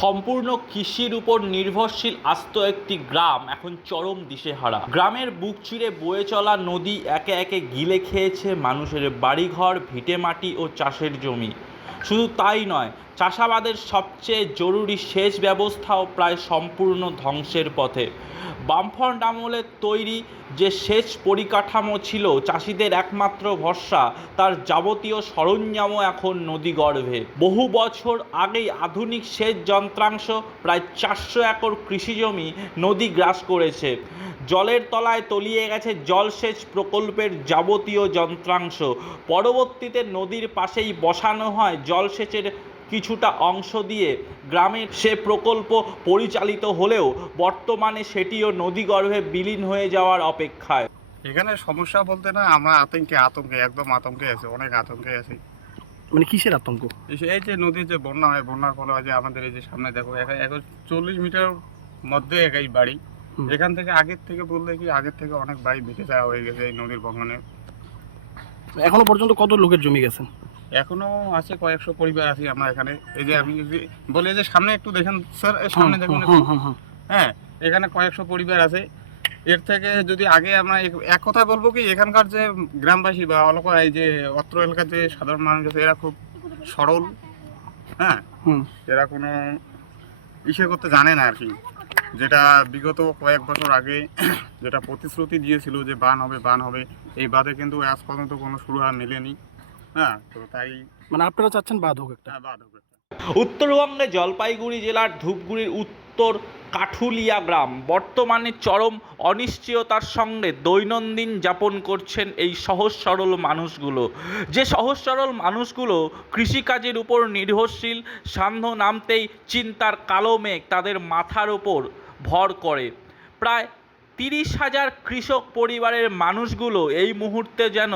সম্পূর্ণ কৃষির উপর নির্ভরশীল আস্ত একটি গ্রাম এখন চরম দিশেহারা। গ্রামের বুক চিরে বয়ে চলা নদী একে একে গিলে খেয়েছে মানুষের বাড়িঘর, ভিটেমাটি ও চাষের জমি। শুধু তাই নয়, চাষাবাদের সবচেয়ে জরুরি সেচ ব্যবস্থাও প্রায় সম্পূর্ণ ধ্বংসের পথে। বামফ্রন্ট আমলে তৈরি যে সেচ পরিকাঠামো ছিল চাষিদের একমাত্র ভরসা, তার যাবতীয় সরঞ্জামও এখন নদীগর্ভে। বহু বছর আগেই আধুনিক সেচ যন্ত্রাংশ প্রায় 400 একর কৃষিজমি নদী গ্রাস করেছে। জলের তলায় তলিয়ে গেছে জলসেচ প্রকল্পের যাবতীয় যন্ত্রাংশ। পরবর্তীতে নদীর পাশেই বসানো হয় জলসেচের কিছুটা অংশ দিয়ে গ্রামের সে প্রকল্প পরিচালিত হলেও বর্তমানে সেটিও নদীগর্ভে বিলীন হয়ে যাওয়ার অপেক্ষায়। এখানে সমস্যা বলতে না, আমরা আতঙ্কে একদম আতঙ্কে আছি, অনেক আতঙ্কে আছি। মানে কিসের আতঙ্ক? এই যে নদীর যে বন্যা হয়, বন্যার ফলে যে আমাদের এই যে সামনে দেখো 40 মিটার মধ্যে একাই বাড়ি। এখান থেকে আগের থেকে অনেক বাড়ি ভেসে যাওয়া হয়ে গেছে এই নদীর ভাঙনে। এখনো পর্যন্ত কত লোকের জমি গেছেন? এখনো আছে কয়েকশো পরিবার আছি আমরা এখানে। এই যে আমি যদি বলি যে সামনে একটু দেখেন স্যার, সামনে দেখুন। হ্যাঁ, এখানে কয়েকশো পরিবার আছে। এর থেকে যদি আগে আমরা এক কথা বলবো কি, এখানকার যে গ্রামবাসী বা এই যে অত্র এলাকার যে সাধারণ মানুষ আছে, এরা খুব সরল। হ্যাঁ, এরা কোনো ইসে করতে জানে না আর কি। যেটা বিগত কয়েক বছর আগে যেটা প্রতিশ্রুতি দিয়েছিল যে বান হবে, এই বাঁধে কিন্তু আজ পর্যন্ত কোনো শুরু আর মেলেনি। হ্যাঁ, তো তাই মানে আপনারা চাচ্ছেন বাঁধ হোক একটা? বাঁধ হবে। উত্তরবঙ্গে জলপাইগুড়ি জেলার ধূপগুড়ির উত্তর কাঠুলিয়া গ্রাম বর্তমানে চরম অনিশ্চয়তার সঙ্গে দৈনন্দিন যাপন করছেন এই সহজ সরল মানুষগুলো। যে সহজ সরল মানুষগুলো কৃষিকাজের উপর নির্ভরশীল, সান্ধ্য নামতেই চিন্তার কালো মেঘ তাদের মাথার ওপর ভর করে। প্রায় 30,000 কৃষক পরিবারের মানুষগুলো এই মুহূর্তে যেন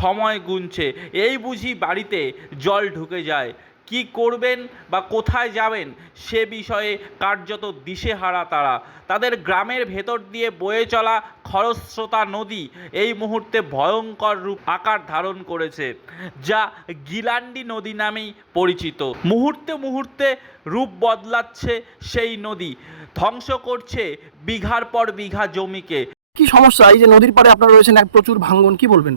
সময় গুনছে। এই বুঝি বাড়িতে জল ঢুকে যায়, কি করবেন বা কোথায় যাবেন সে বিষয়ে কার্যত দিশেহারা তারা। তাদের গ্রামের ভেতর দিয়ে বয়ে চলা খরস্রোতা নদী এই মুহূর্তে ভয়ঙ্কর রূপ আকার ধারণ করেছে, যা গিলান্ডি নদী নামেই পরিচিত। মুহূর্তে মুহূর্তে রূপ বদলাচ্ছে সেই নদী, ধ্বংস করছে বিঘার পর বিঘা জমিকে। কি সমস্যা এই যে নদীর পাড়ে আপনারা রয়েছেন, এক প্রচুর ভাঙ্গন, কি বলবেন?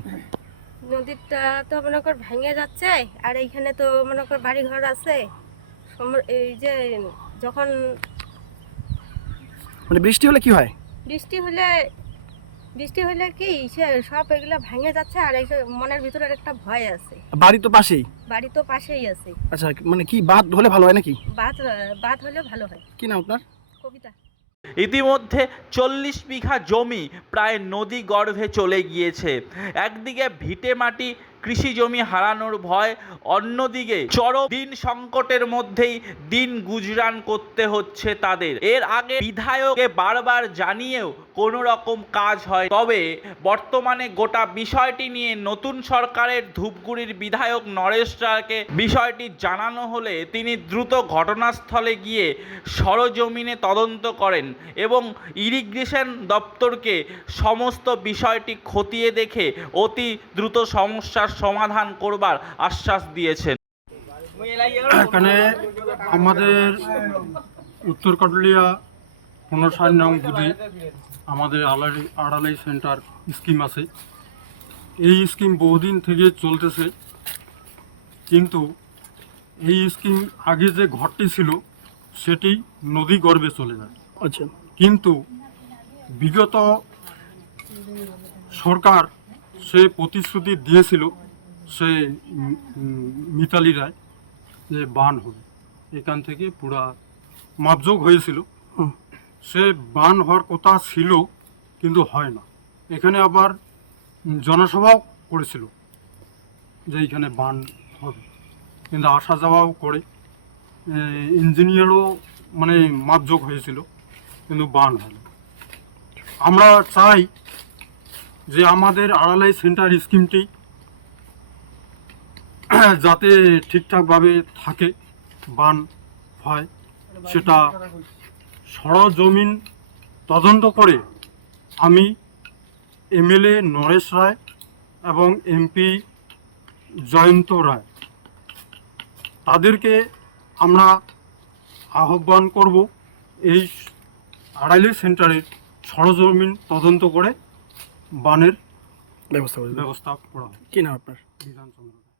নদীটা তো মনে কর ভেঙে যাচ্ছে, আর এইখানে তো মনে কর বাড়ি ঘর আছে। এই যে যখন মানে বৃষ্টি হলে কি হয়? বৃষ্টি হলে কি সে সব এগুলো ভেঙে যাচ্ছে, আর এই মনের ভিতরে একটা ভয় আছে। বাড়ি তো পাশেই? বাড়ি তো পাশেই আছে। আচ্ছা, মানে কি বাঁধ হলে ভালো হয় নাকি? বাঁধ হলে ভালো হয়। কি নাম আপনার? কবিতা। ইতিমধ্যে 40 বিঘা জমি প্রায় নদী গর্ভে চলে গিয়েছে। একদিকে ভিটে মাটি কৃষি জমি হারানোর ভয়, অন্যদিকে চরম দিন সংকটের মধ্যেই দিন গুজরান করতে হচ্ছে তাদের। এর আগে বিধায়ককে বারবার জানিয়েও কোনো রকম কাজ হয়। তবে বর্তমানে গোটা বিষয়টি নিয়ে নতুন সরকারের ধূপগুড়ির বিধায়ক নরেশ রায়কে বিষয়টি জানানো হলে তিনি দ্রুত ঘটনাস্থলে গিয়ে সরজমিনে তদন্ত করেন এবং ইরিগেশন দপ্তরকে সমস্ত বিষয়টি খতিয়ে দেখে অতি দ্রুত সমস্যার সমাধান করবার আশ্বাস দিয়েছেন। এখানে আমাদের উত্তর কাটুলিয়া 15 নং বুথে আমাদের আড়ালাই সেন্টার স্কিম আছে। এই স্কিম বহুদিন থেকে চলতেছে, কিন্তু এই স্কিম আগে যে ঘরটি ছিল সেটি নদী গর্ভে চলে যায়। আচ্ছা, কিন্তু বিগত সরকার সে প্রতিশ্রুতি দিয়েছিল, সে মিতালি রায়, যে বান হবে, এখান থেকে পুরা মাপযোগ হয়েছিল। সে বান হওয়ার কথা ছিল কিন্তু হয় না। এখানে আবার জনসভাও করেছিল যে এইখানে বান হবে, কিন্তু আসা যাওয়াও করে, ইঞ্জিনিয়ারও মানে মাপযোগ হয়েছিল, কিন্তু বান হয় না। আমরা চাই যে আমাদের আড়ালাই সেন্টার স্কিমটি যাতে ঠিকঠাকভাবে থাকে, বান হয়, সেটা সরজমিন তদন্ত করে আমি এমএলএ নরেশ রায় এবং এমপি জয়ন্ত রায় তাদেরকে আমরা আহ্বান করব এই আড়াইলি সেন্টারের সরজমিন তদন্ত করে বানের ব্যবস্থা করে দেবেন। ব্যবস্থা করা হয়। কি নাম আপনার? বিধানচন্দ্র।